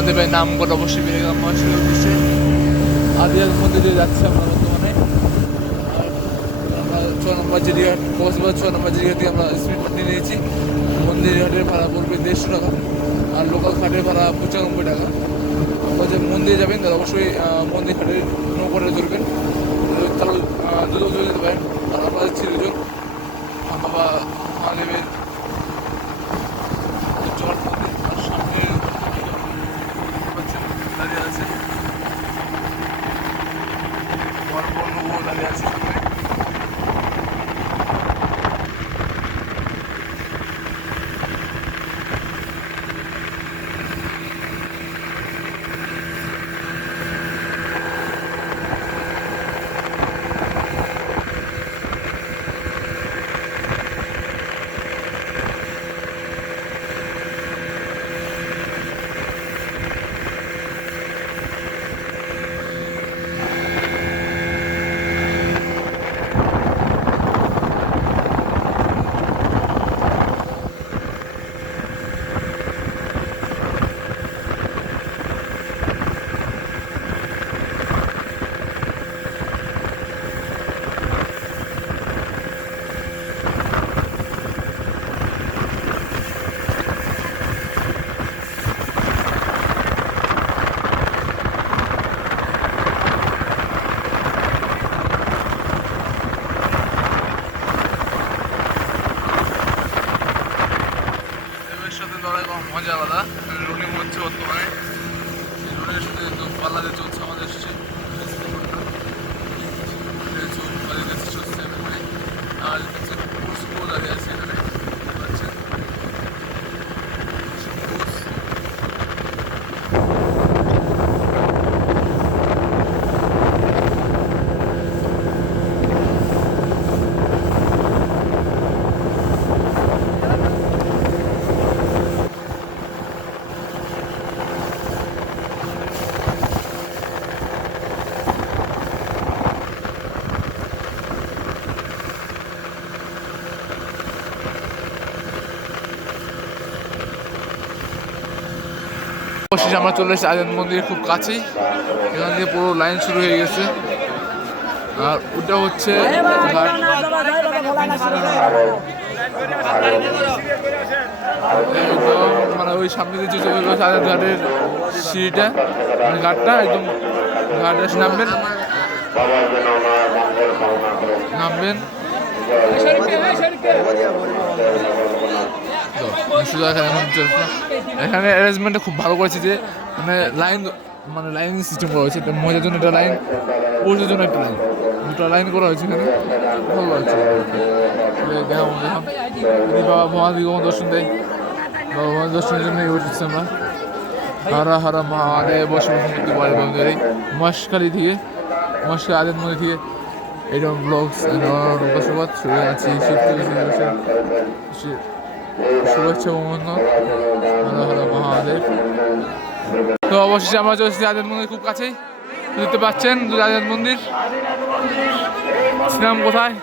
মহাদেবের নাম করে অবশ্যই বেরিয়ে মহাশিবের উদ্দেশ্যে আদিয়াল মন্দিরে যাচ্ছি আমরা বর্তমানে। আমরা ছ নম্বর জেরিঘাট কক্সবাজার ছ নম্বর জেরিঘাট থেকে আমরা স্পিড নিয়ে নিয়েছি। মন্দির ঘাটের ভাড়া পড়বে দেড়শো টাকা আর লোকাল ঘাটের ভাড়া পঁচানব্বই টাকা। যে মন্দিরে যাবেন তারা অবশ্যই মন্দির ঘাটের নৌকাটা চলবেন তারা দুটো চলে যেতে পারেন। আর আমাদের ছিল বাবা মহাদেবের জল মন্দির আর সামনে দেখতে পাচ্ছেন দাঁড়িয়ে আছে নৌকো আছে সামনে দেবের সাথে লড়াই করা মজা আলাদা রুলিং হচ্ছে বর্তমানে রুলের সাথে একদম পাল্লাতে চলছে আমাদের শেষে চলছে এখানে আর হচ্ছে কোর্স কোল দাঁড়িয়ে আছে এখানে দেখতে পাচ্ছেন। কোর্স। অবশেষে আমরা চলে এসেছি আজান মন্দিরের খুব কাছেই। এখান থেকে পুরো লাইন শুরু হয়ে গেছে। আর ওটা হচ্ছে মানে ওই সামনে দিয়ে চলে গেছে আজাদ ঘাটের সিঁড়িটা মানে ঘাটটা, একদম ঘাটে এসে নামবেন। নামবেন। শুধু এখানে এখন চলছে। এখানে অ্যারেঞ্জমেন্টটা খুব ভালো করেছে যে মানে লাইন মানে লাইন সিস্টেম করা হয়েছে। মহিলার জন্য একটা লাইন পুরুষের জন্য একটা লাইন দুটো লাইন করা হয়েছে এখানে। ভালো লাগছে। দেখাবো দেখাম বাবা মহাদি কখন দর্শন দেয়, বাবা মহাদি দর্শনের জন্য এগিয়ে উঠেছি আমরা। হারা হারা মহাদেব বসে বসে বলে বন্ধুরে। মহেশখালী থেকে, মহেশখালী আদের মধ্যে থেকে এরকম ব্লগস সুবাদ শুরু আছি শিব শুরু হয়েছে শি- শুভেচ্ছা মহাদেব। তো অবশেষে আমরা চলছি আজাদ মন্দির খুব কাছেই। দেখতে পাচ্ছেন আজাদ মন্দির। ছিলাম কোথায়?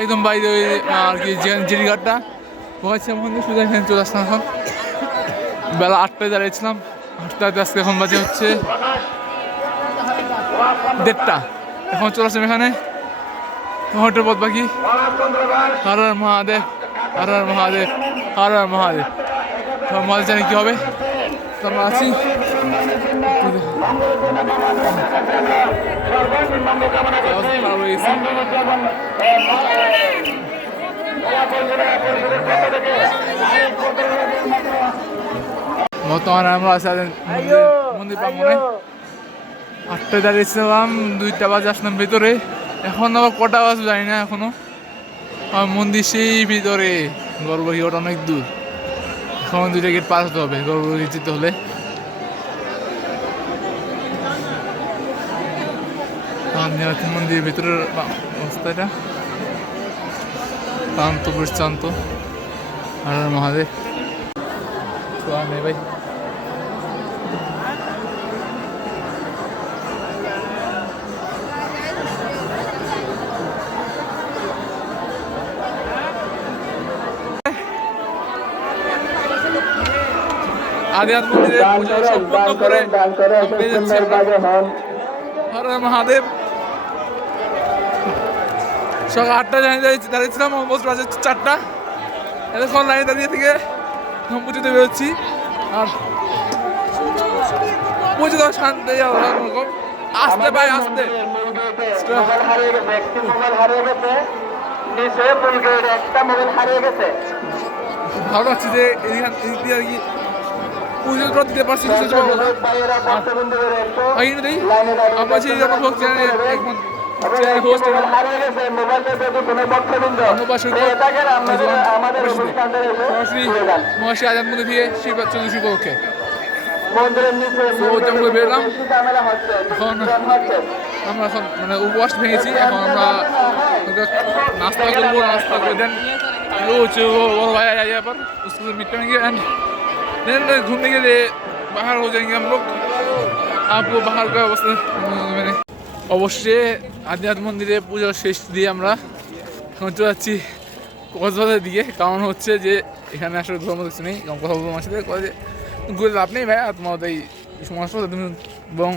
একদম বাইরে ওই আর কি জেরিঘাটটা ওখানে মন্দির শুধু এখানে চলে আসলাম এখন। বেলা আটটায় দাঁড়িয়েছিলাম। আটটাতে আজকে এখন বাজে হচ্ছে দেড়টা। এখন চলে আসলাম এখানে। হোটেল পথ বাকি। হর মহাদেব। হর মহাদেব হর হর মহাদেব মহাদেব জানি কী হবে? আমরা আছি। বর্তমানে আমরা আছি মন্দির প্রাঙ্গনে আটটায় দাঁড়িয়েছিলাম, দুইটা বাজে আসলাম ভেতরে। এখন আবার কটা বাজে জানি না এখনও। আর মন্দির সেই ভিতরে। গর্ভবতী ওটা অনেক দূর। এখন দুইটা গেট পার হতে হবে গর্ভবতী যেতে হলে। মন্দিরের ভিতরের অবস্থাটা। শান্ত প্রশান্ত। আর মহাদেব। ছোঁয়া নেই ভাই। আদিনাথ মন্দিরে পূজা সম্পন্ন করে। হর মহাদেব। সকাল আটটা দাঁড়িয়েছিলাম অলমোস্ট বাজে চারটা। এতক্ষণ লাইনে দাঁড়িয়ে থেকে পুজোতে বেরোচ্ছি। আর পুজো তো শান্তি রকম আসতে ভাই আসতে। ভালো লাগছে যে এদিক দিয়ে আর কি পুজো করা দিতে পারছি বিশেষ পাবো আর এটা দিই আপনার সেই আমার হোক চ্যানেল একমত চ্যানেল হোস্ট এবং সরাসরি মহাশী আজাদ মন্দির দিয়ে শিব চতুর্শী উপলক্ষে বেরলাম এখন আমরা এখন মানে উপবাস ভেঙেছি এখন আমরা নাস্তা করব নাস্তা করে দেন হচ্ছে বড় ভাই আবার মিটটা ভেঙে उसको मीट करेंगे एंड देन घूमने के लिए बाहर हो जाएंगे हम लोग आपको बाहर का अवस्था मैंने অবশ্যই আদিনাথ মন্দিরে পুজো শেষ দিয়ে আমরা এখন চলে যাচ্ছি কক্সবাজারের দিকে কারণ হচ্ছে যে এখানে আসলে ধর্ম কিছু নেই এবং কথা বলবো আমার সাথে কথা যে ঘুরে লাভ নেই ভাই আর তোমার এই সমস্যা তুমি এবং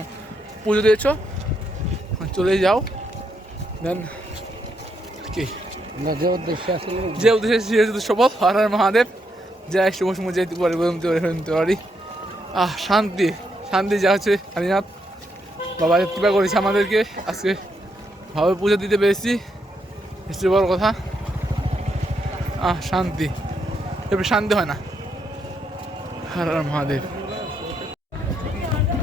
পুজো দিয়েছো চলে যাও দেন কি যে উদ্দেশ্যে আসলে যে উদ্দেশ্যে সে যদি সফল হর হর মহাদেব জয় শুভ সময় যেতে পারি, বলতে পারি শুনতে পারি। আহ, শান্তি শান্তি যা হচ্ছে কালীনাথ বাবা কৃপা করেছে আমাদেরকে। আজকে ভাবে পুজো দিতে পেরেছি। নিশ্চয়ই বড় কথা। আহ, শান্তি। এবার শান্তি হয় না। হর মহাদেব।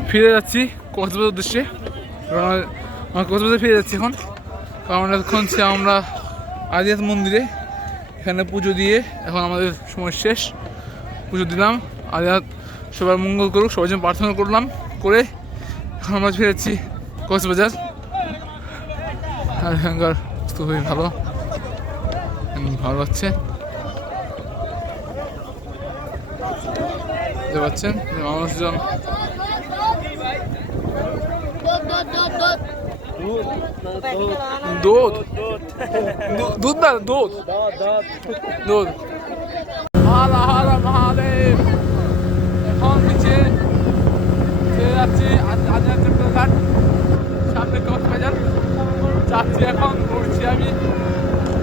ফিরে যাচ্ছি কক্সবাজার উদ্দেশ্যে। কক্সবাজার ফিরে যাচ্ছি এখন। কারণ এখন আমরা আদিনাথ মন্দিরে। এখানে পুজো দিয়ে এখন আমাদের সময় শেষ। পুজো দিলাম আদিনাথ সবার মঙ্গল করুক সবার জন্য প্রার্থনা করলাম, করে এখন আমরা ফিরেছি কক্সবাজার। আর এখানকার খুবই ভালো। ভালো লাগছে। দেখতে পাচ্ছেন মানুষজন দুধ? দুধ না, দুধ? দুধ। হারা হারা মহাদেব এখন নিচে চলে যাচ্ছি। আজ যাচ্ছি প্রধান সামনে কক্সবাজার। যাচ্ছি এখন, ঘুরছি আমি।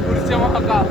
ঘুরছি মহাকাল।